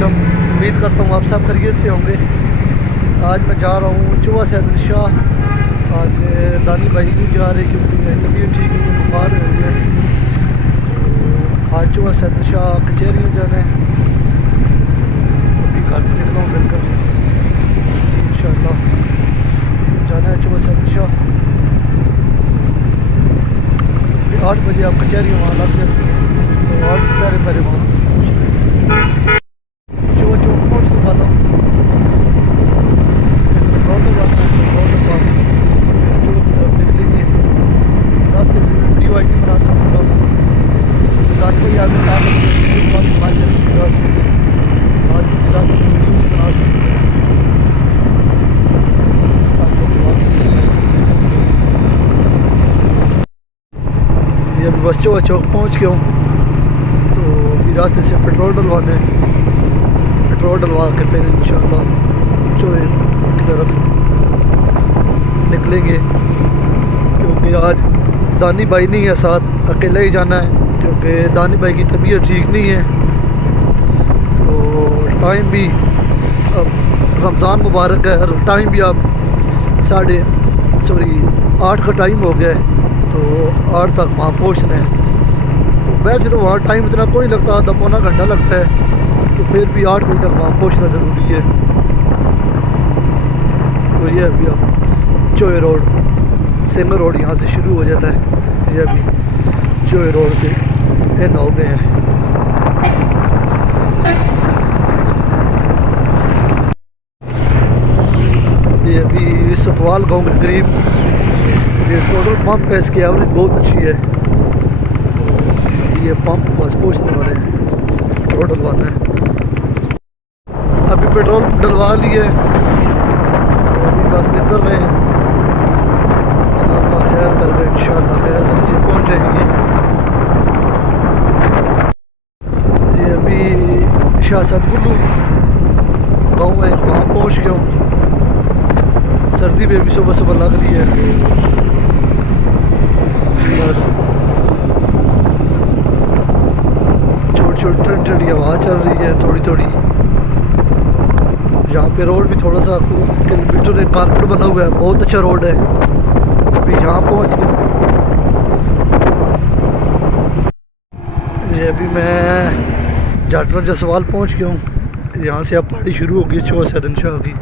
अलैकुम। उम्मीद करता हूँ आप सब खैरियत से होंगे। आज मैं जा रहा हूँ चुवा सैदन शाह। आज दानी भाई नहीं जा रहे क्योंकि तबीयत ठीक नहीं है, बुखार हो गया है। तो आज चुवा सैदन शाह कचहरी में जाना है। अभी घर से निकला हूँ बिल्कुल इंशाल्लाह जाना है चुवा सैदन शाह। 8 बजे आप कचहरी वहाँ लग जाती है, तो 8 से पहले पहले वहाँ चुवा चौक पहुँचने वाला हूँ। पेट्रोल डलवाना है, पेट्रोल डलवा चौक की तरफ निकलेंगे। रास्ते में वीडियो आई नहीं बना सकूँगा, दानी भाई आगे साथ रास्ते में आज रास्ते में वीडियो नहीं बना सकूँगा। ये अभी बस चौक पहुँच गया हूँ, तो अभी रास्ते से पेट्रोल डलवाना है। पेट्रोल डलवा के फिर इंशाल्लाह चोए की तरफ निकलेंगे, क्योंकि आज दानी भाई नहीं है साथ, अकेले ही जाना है क्योंकि दानी भाई की तबीयत ठीक नहीं है। तो टाइम भी अब रमज़ान मुबारक है और टाइम भी अब 8 का टाइम हो गया है, तो 8 तक वहाँ पहुँचना है। तो वैसे तो वहाँ टाइम इतना कोई लगता, आधा पौना घंटा लगता है, तो फिर भी 8 बजे तक वहाँ पहुँचना ज़रूरी है। तो ये अभी अब चोए रोड सिंगर रोड यहाँ से शुरू हो जाता है। ये अभी चोए रोड पे इन हो गए हैं। ये अभी सतवाल गांव के करीब ये टोटल पंप है, इसकी एवरेज बहुत अच्छी है। ये पंप बस पहुँचने वाले हैं, पेट्रोल डलवाना है। अभी पेट्रोल डलवा लिए, अभी बस निकल रहे हैं। अल्लाह पाक खैर करेगा, इंशाअल्लाह खैर करें से पहुँच जाएंगे। ये अभी शाह सतगुल्लू गाँव है, वहाँ पहुँच गया हूँ। सर्दी भी अभी सुबह सुबह लग रही है। बस छोटी छोटी ठंडी ठंडी हवा चल रही है थोड़ी थोड़ी। यहाँ पे रोड भी थोड़ा सा किलोमीटर एक कारपेट बना हुआ है, बहुत अच्छा रोड है। अभी यहाँ पहुँच गया। ये अभी मैं जाटरा जसवाल पहुँच गया हूँ। यहाँ से अब पहाड़ी शुरू हो गई चौवा सैदन शाह की।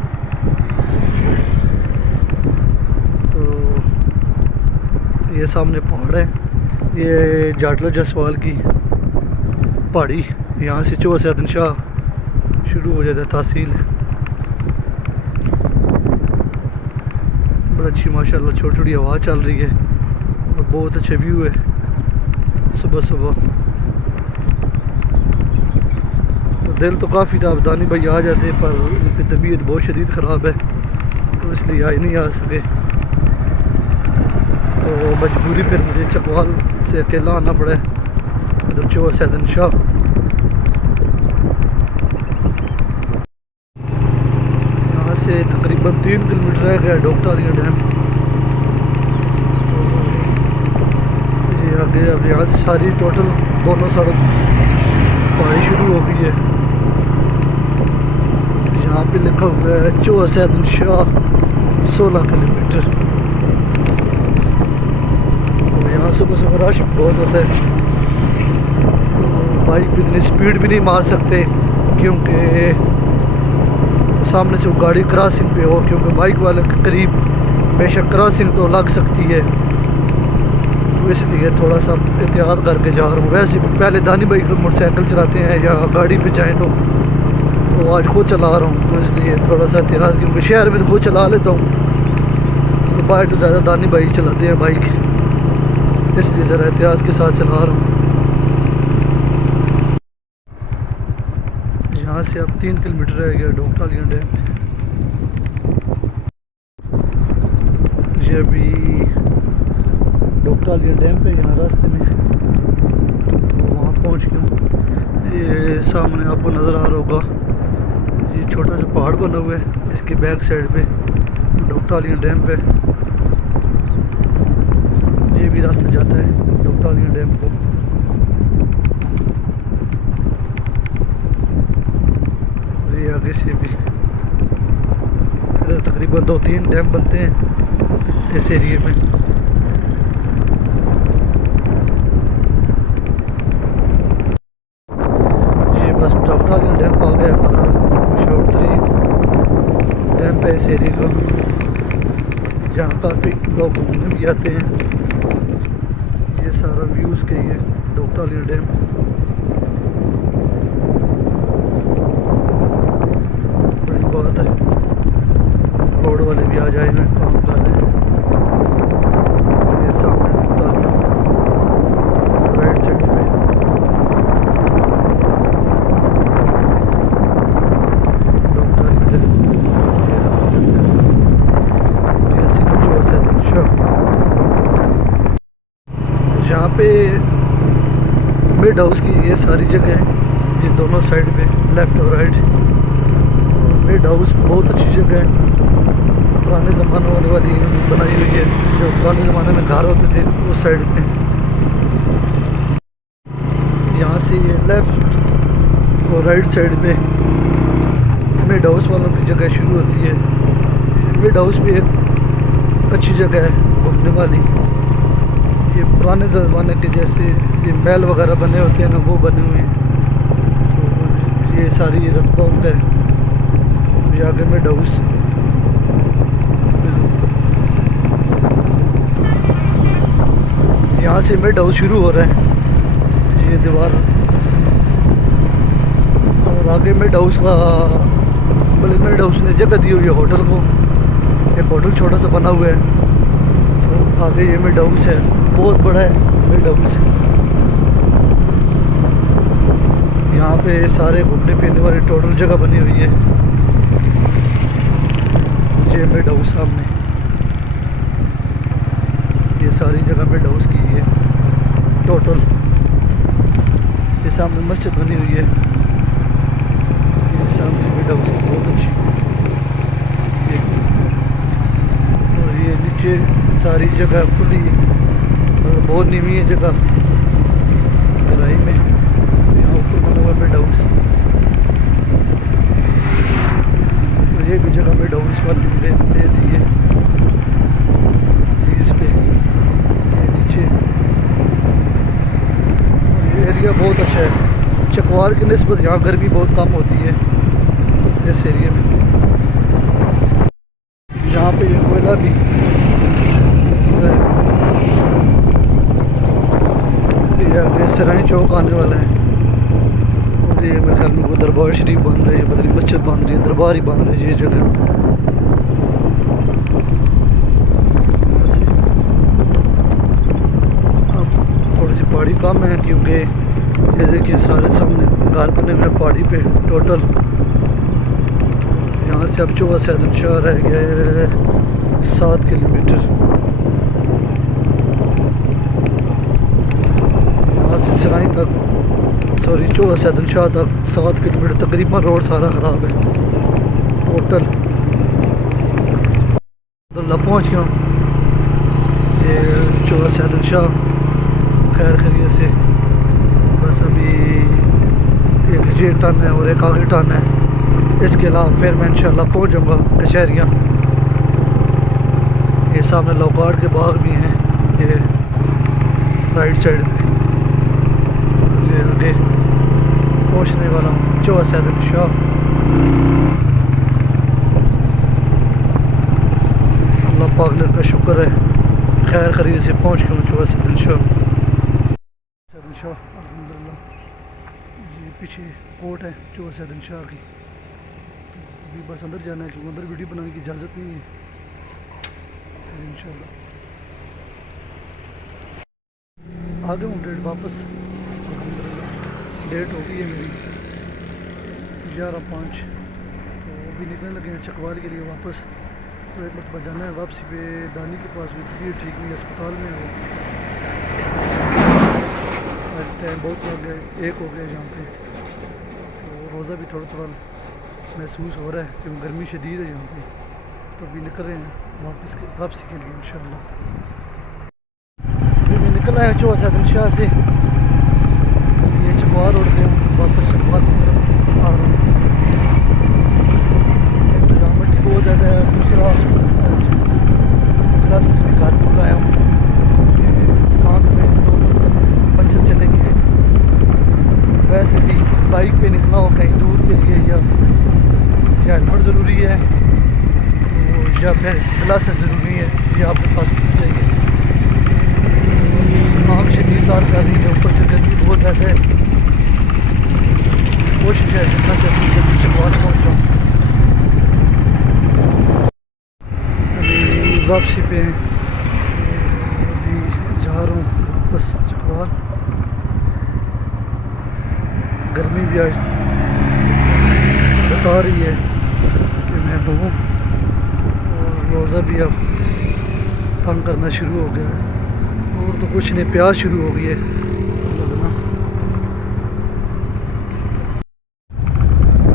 तो ये सामने पहाड़ है, ये जाटरा जसवाल की पहाड़ी। यहाँ से चौवा सैदन शाह शुरू हो जाता है तहसील। बड़ा अच्छी माशाल्लाह छोटी छोटी हवा चल रही है और बहुत अच्छे व्यू है सुबह सुबह। तो दिल तो काफ़ी था, दानी भाई आ जाते, पर उनकी तबीयत बहुत शदीद ख़राब है, तो इसलिए आज नहीं आ सके। तो मजबूरी फिर मुझे चकवाल से अकेला आना पड़ा है, इधर चौवा सैदन शाह। यहाँ से तकरीबन 3 किलोमीटर रह गया डोकटालिया डैम। तो ये आगे अब यहाँ से सारी टोटल दोनों सड़क पहाड़ी शुरू हो गई है। यहाँ पे लिखा हुआ है चौवा सैदन शाह 16 किलोमीटर। तो यहाँ सुबह सुबह रश बहुत होता है, तो बाइक भी इतनी स्पीड भी नहीं मार सकते क्योंकि सामने से वो गाड़ी क्रॉसिंग पे हो, क्योंकि बाइक वाले के करीब बेशक क्रॉसिंग तो लग सकती है, तो इसलिए थोड़ा सा एहतियात करके जा रहा हूँ। वैसे पहले दानी भाई को मोटरसाइकिल चलाते हैं या गाड़ी पे जाएँ, तो आज खुद चला रहा हूँ, तो इसलिए थोड़ा सा एहतियात, क्योंकि शहर में तो खुद चला लेता हूँ, तो बाहर तो ज़्यादा दानी भाई चलाते हैं बाइक, इसलिए ज़रा एहतियात के साथ चला रहा हूँ। यहाँ से अब 3 किलोमीटर रह गया डोकटालिया डैम। ये अभी डोकटालिया डैम पे यहाँ रास्ते में, तो वहाँ पहुँच गया हूँ। ये सामने आपको नज़र आ रहा होगा, ये छोटा सा पहाड़ बना हुआ है, इसके बैक साइड पे डोकटालिया डैम पे ये भी रास्ता जाता है डोकटालिया डैम को। ये आगे से भी इधर तकरीबन 2-3 डैम बनते हैं इस एरिए में। ये बस डॉक्टर डैम आ गया हमारा मशहूर तरीन डैम पे इस एरिए का, जहाँ काफ़ी लोग घूमने भी आते हैं। ये सारा व्यूज़ के ही है डॉक्टर डैम। बड़ी बात है, रोड वाले भी आ जाएंगे, काम कर रहे हैं। ये सामने राइट साइड पे डॉक्टर ये रास्ता चलता है, ये सीधा जो सैदन शाह। यहाँ पे मिड हाउस की ये सारी जगह है, ये दोनों साइड पे लेफ़्ट और राइट। मिड हाउस बहुत अच्छी जगह है, पुराने ज़माने वाली बनाई हुई है, जो पुराने ज़माने में घर होते थे उस साइड पे। यहाँ से ये लेफ़्ट और राइट साइड पे मिड हाउस वालों की जगह शुरू होती है। मिड हाउस भी एक अच्छी जगह है घूमने वाली। ये पुराने ज़माने के जैसे ये महल वगैरह बने होते हैं ना, वो बने हुए हैं। तो ये सारी रकबा उनका है। ये आगे मिड हाउस, यहाँ से मिड हाउस शुरू हो रहा है, ये दीवार। और आगे मिड हाउस का मिड हाउस ने जगह दी हुई है होटल को, एक होटल छोटा सा बना हुआ है। तो आगे ये मिड हाउस है, बहुत बड़ा है मिड हाउस। यहाँ पे सारे घूमने फिरने वाली टोटल जगह बनी हुई है। ये मिड हाउस सामने, ये सारी जगह मिड हाउस की है टोटल। ये सामने मस्जिद बनी हुई है, ये सामने मिड हाउस की बहुत अच्छी। और ये नीचे सारी जगह खुली है, मतलब बहुत नीवी है जगह गहराई में। यहाँ ऊपर बना हुआ मिड हाउस, तो ये भी जगह मिड हाउस वाली ले दी है इस पे। ये नीचे ये एरिया बहुत अच्छा है। चकवार की निस्बत यहाँ गर्मी बहुत कम होती है इस एरिया में। यहाँ पे ये कोयला भी आगे सराय चौक आने वाला है। और ये मेरे ख्याल में वो दरबार शरीफ बन रही है, बदली मस्जिद बन रही है, दरबार ही बन रही है ये जगह। अब थोड़ी सी पहाड़ी कम है, क्योंकि ये देखिए सारे सामने घर बने हुए हैं पहाड़ी पे टोटल। यहाँ से अब चौवा सैदन शाह रह गया है 7 किलोमीटर। सराय तक, सॉरी चौवा सैदन शाह तक 7 किलोमीटर तकरीबन। रोड सारा ख़राब है टोटल। अब्दुल्ला पहुँच गया, ये चौवा सैदन शाह खैर खैरियत से। बस अभी एक ये टर्न है और एक आगे टर्न है, इसके अलावा फिर मैं इंशाल्लाह पहुँच जाऊँगा कचहरियाँ। ये सामने लौगाड़ के बाग भी हैं, ये राइट साइड में। आगे पहुँचने वाला हूँ चौवा सैदन शाह। अल्लाह पाक ने का शुक्र है, खैर खरीद से पहुँच गया हूँ चौवा सैदन शाह। अल्हम्दुलिल्लाह। ये पीछे कोर्ट है चौवा सैदन शाह की। अभी बस अंदर जाना है, क्योंकि अंदर वीडियो बनाने की इजाज़त नहीं है। इंशाल्लाह आ गया हूँ डेट वापस। डेट हो गई है मेरी 11/5, तो अभी निकलने लगे हैं चकवाल के लिए वापस। तो एक मरतबा जाना है वापसी पे दानी के पास भी, तबीयत ठीक नहीं, अस्पताल में हो। आज टाइम बहुत लग गए, 1 हो गया यहाँ पे। तो रोज़ा भी थोड़ा थोड़ा महसूस हो रहा है, क्योंकि गर्मी शदीद है यहाँ पे। तो अभी निकल रहे हैं वापसी के लिए इंशाल्लाह। अभी मैं निकल आया चौवा सैदन शाह से, ये चकवाल रोड पे वापस चकवाल की तरफ आ रहा हूँ। कहीं दूर के लिए या हेलमेट ज़रूरी है तो या फिर ग्लास ज़रूरी है, ये आपके पास होना चाहिए। आँख शदीद तार कर रही है, ऊपर से गर्मी बहुत ज़्यादा है। कोशिश है जितना जल्दी जल्दी चकवाल पहुँच जाऊँ। अभी वापसी पे हैं, अभी जा रहा हूँ वापस चकवाल। गर्मी भी आज बता रही है कि मैं बहु, और रोज़ा भी अब तंग करना शुरू हो गया है। और तो कुछ नहीं, प्यास शुरू हो गई है लगना।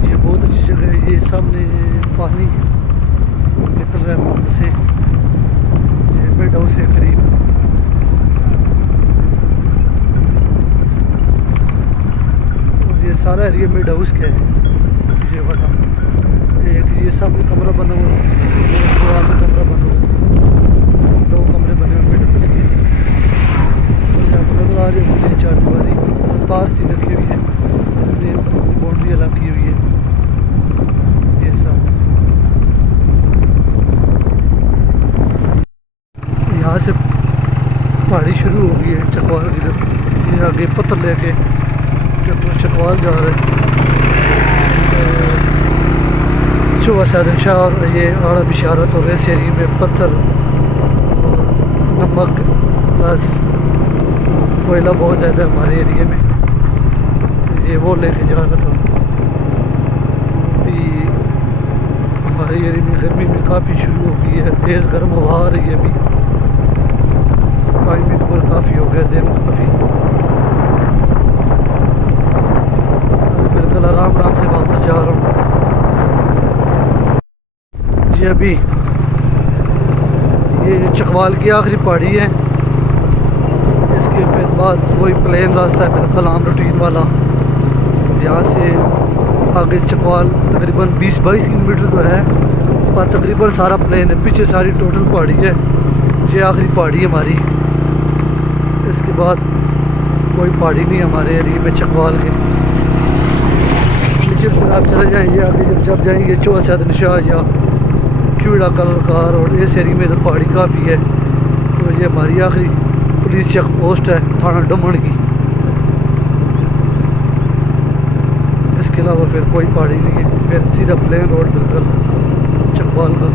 ये बहुत अच्छी जगह है, ये सामने पानी निकल रहा है वहाँ से, ये बेड हाउस है करीब। और ये सारा एरिया बेड हाउस का है, ये वाला। एक ये सामने कमरा बना हुआ है, कमरा बना हुआ, 2 कमरे बने हुए बेड हाउस के। नज़र आ रही है मुझे 4 दीवारी, तार सी रखी हुई है, अपनी बाउंड्री अलग की हुई है। ये सब यहाँ से पहाड़ी शुरू हो गई है चकवाल की तरफ। ये आगे पत्थर लेके चकवाल जा रहे हैं। चुवा सैदन शाह और ये आड़ा बिशारत और इस एरिए में पत्थर और नमक प्लस कोयला बहुत ज़्यादा है हमारे एरिए में। ये वो लेके जा रहा था। अभी हमारे एरिए में गर्मी भी काफ़ी शुरू हो गई है, तेज़ गर्म हवा आ रही है। अभी टाइम भी पूरा काफ़ी हो गया, दिन काफ़ी। अभी बिल्कुल आराम आराम से वापस जा रहा हूँ जी। अभी ये चकवाल की आखिरी पहाड़ी है, इसके फिर बाद वही प्लेन रास्ता है बिल्कुल आम रूटीन वाला। यहाँ से आगे चकवाल तकरीबन 20-22 किलोमीटर तो है, पर तकरीबन सारा प्लेन है। पीछे सारी टोटल पहाड़ी है, ये आखिरी पहाड़ी है हमारी। इसके बाद कोई पहाड़ी नहीं हमारे एरिया में चकवाल के नीचे। फिर आप चले जाएंगे आगे, जब जाएंगे चौहा सैदन शाह या कीड़ा कलरकार और इस एरिया में तो पहाड़ी काफ़ी है। तो ये हमारी आखिरी पुलिस चेक पोस्ट है थाना डमन की। इसके अलावा फिर कोई पहाड़ी नहीं है, फिर सीधा प्लेन रोड बिल्कुल चकवाल का।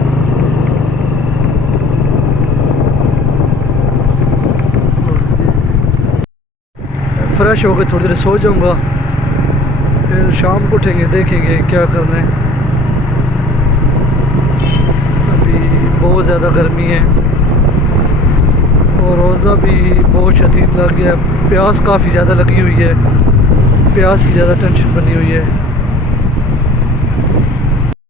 फ्रेश हो गए, थोड़ी देर सो जाऊंगा, फिर शाम को उठेंगे, देखेंगे क्या करना है। अभी बहुत ज़्यादा गर्मी है और रोज़ा भी बहुत शदीद लग गया है। प्यास काफ़ी ज़्यादा लगी हुई है, प्यास की ज़्यादा टेंशन बनी हुई है।